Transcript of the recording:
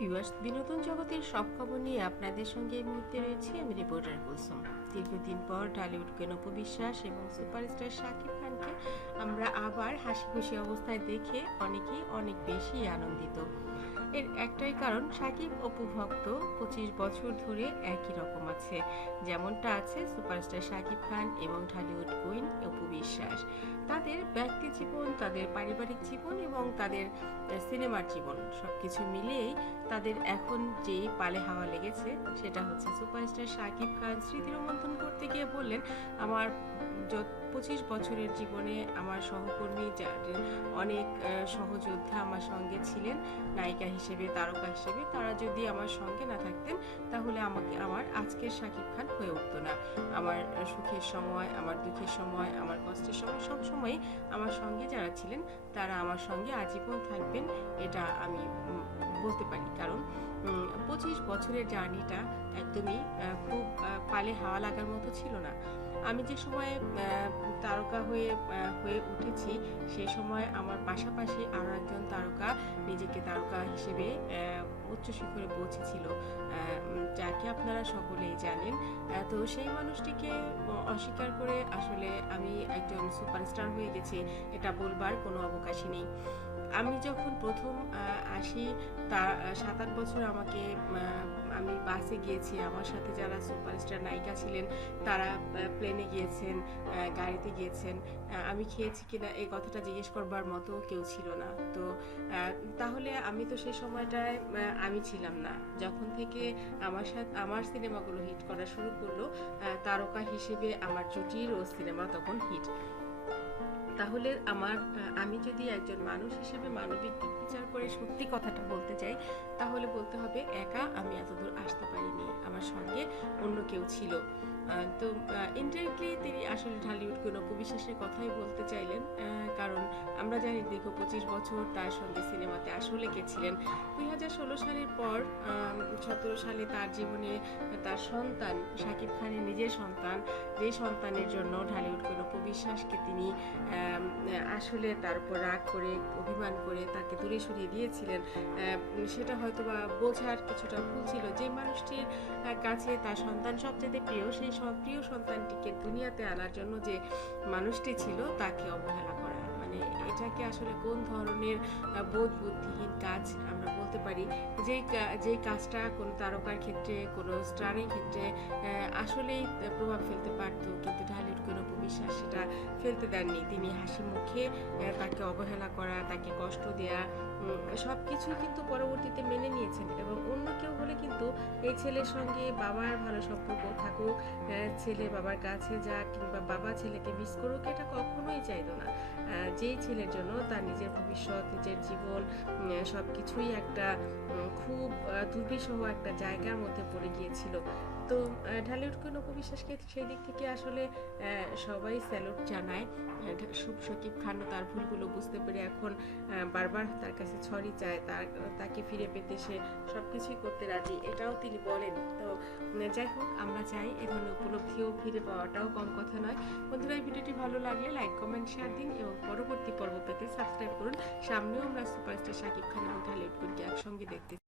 বিনোদন জগতের সব খবর নিয়ে আপনাদের সঙ্গে এই মুহূর্তে রয়েছি আমি রিপোর্টার কুলসুম। দীর্ঘদিন পর টলিউড কেন অপবিশ্বাস এবং সুপারস্টার শাকিব খানকে আমরা আবার হাসি খুশি অবস্থায় দেখে অনেকেই অনেক বেশি আনন্দিত। এর একটাই কারণ সাকিব অপু পঁচিশ বছর ধরে একই রকম আছে। যেমনটা আছে সুপারস্টার শাকিব খান এবং ঢালিউড কুইন অপু বিশ্বাস। তাদের ব্যক্তি জীবন, তাদের পারিবারিক জীবন এবং তাদের সিনেমার জীবন সব কিছু মিলিয়েই তাদের এখন যেই পালে হাওয়া লেগেছে সেটা হচ্ছে সুপারস্টার শাকিব খান। স্মৃতি রোমন্থন করতে গিয়ে বললেন, আমার যত- পঁচিশ বছরের জীবনে আমার সহকর্মী অনেক সহযোদ্ধা আমার সঙ্গে ছিলেন, নায়িকা হিসেবে, তারকা হিসেবে, তারা যদি আমার সঙ্গে না থাকতেন, তাহলে আমাকে, আমার আজকের শাকিব খান হয়ে উঠতো না। আমার সুখের সময়, আমার দুঃখের সময়, আমার কষ্টের সময়, সব সময় আমার সঙ্গে যারা ছিলেন, তারা আমার সঙ্গে আজীবন থাকবেন, এটা আমি বলতে পারি। কারণ পঁচিশ বছরের জার্নিটা একদমই খুব পালে হাওয়া লাগার মতো ছিল না। আমি যে সময়ে তারকা হয়ে হয়ে উঠেছি সেই সময় আমার পাশাপাশি আরও একজন তারকা নিজেকে তারকা হিসেবে উচ্চ শিখরে পৌঁছেছিল যাকে আপনারা সকলেই জানেন। তো সেই মানুষটিকে অস্বীকার করে আসলে আমি একজন সুপারস্টার হয়ে গেছি, এটা বলবার কোনো অবকাশই নেই। আমি যখন প্রথম আসি তার সাত আট বছর আমাকে আমি বাসে গিয়েছি। আমার সাথে যারা সুপারস্টার নায়িকা ছিলেন, তারা প্লেনে গিয়েছেন গাড়িতে গিয়েছেন। আমি খেয়েছি কিনা এই কথাটা জিজ্ঞেস করবার মতো কেউ ছিল না। তো তাহলে আমি তো সেই সময়টায় আমি ছিলাম না। যখন থেকে আমার সাথে, আমার সিনেমাগুলো হিট করা শুরু করল তারকা হিসেবে আমার জুটির ও সিনেমা তখন হিট। তাহলে আমার আমি যদি একজন মানুষ হিসেবে মানবিক বিচার করে সত্যি কথাটা বলতে চাই, তাহলে বলতে হবে একা আমি এতদূর আসতে পারিনি, আমার সঙ্গে অন্য কেউ ছিল। তো ইনডাইরেক্টলি তিনি আসলে ঢালিউড কোনো বিশ্বাসের কথাই বলতে চাইলেন কারণ আমরা জানি দীর্ঘ পঁচিশ বছর তার সঙ্গে সিনেমাতে আসলে গেছিলেন দুই হাজার ষোলো সালের পর সতেরো সালে তার জীবনে তার সন্তান শাকিব খানের নিজের সন্তান, যে সন্তানের জন্য ঢালিউড কোনো বিশ্বাসকে তিনি আসলে তার উপর রাগ করে, অভিমান করে তাকে দূরে সরিয়ে দিয়েছিলেন। আহ, সেটা হয়তো বা বোঝার কিছুটা ভুল ছিল। যে মানুষটির কাছে তার সন্তান সবচেয়ে প্রিয় সেই প্রিয় সন্তানটিকে দুনিয়াতে আনার জন্য যে মানুষটি ছিল তাকে অবহেলা মানে এটাকে আসলে কোন ধরনের বোধ বুদ্ধিহীন কাজ আমরা বলতে পারি? কা- যেই কাজটা কোনো তারকার ক্ষেত্রে, কোনো স্টারের ক্ষেত্রে আসলেই প্রভাব ফেলতে পারতো, কিন্তু ঢালিউড কোনো বিশ্বাস সেটা ফেলতে দেননি। তিনি হাসি মুখে তাকে অবহেলা করা, তাকে কষ্ট দেয়া সব কিছুই কিন্তু পরবর্তীতে মেনে নিয়েছেন এবং অন্য কেউ হলে কিন্তু এই ছেলের সঙ্গে বাবার ভালো সম্পর্ক থাকুক ছেলে বাবার কাছে যাক কিংবা বাবা ছেলেকে মিস করুক, এটা কখনোই চাইতো না। যেই ছেলের জন্য, তার নিজের ভবিষ্যৎ, নিজের জীবন সব কিছুই একটা খুব দুর্বিষহ একটা জায়গার মধ্যে পড়ে গিয়েছিল। তো ঢালিউড কোন অপবিশ্বাসকে সেই দিক থেকে আসলে সবাই স্যালুট জানায়? সকিব খানও তার ভুলগুলো বুঝতে পেরে এখন বারবার তার কাছে ছড়ি চায়, তার, তাকে ফিরে পেতে সে সব কিছুই করতে রাজি, এটাও তিনি বলেন। তো যাই হোক, আমরা চাই এ ধরনের উপলব্ধিও ফিরে পাওয়াটাও কম কথা নয়। বন্ধুরা, এই ভিডিওটি ভালো লাগলে লাইক কমেন্ট শেয়ার দিন এবং পরবর্তী পর্ব পেতে সাবস্ক্রাইব করুন। সামনেও আমরা সুপারস্টার শাকিব খান এবং ঢালিউড একসঙ্গে দেখতে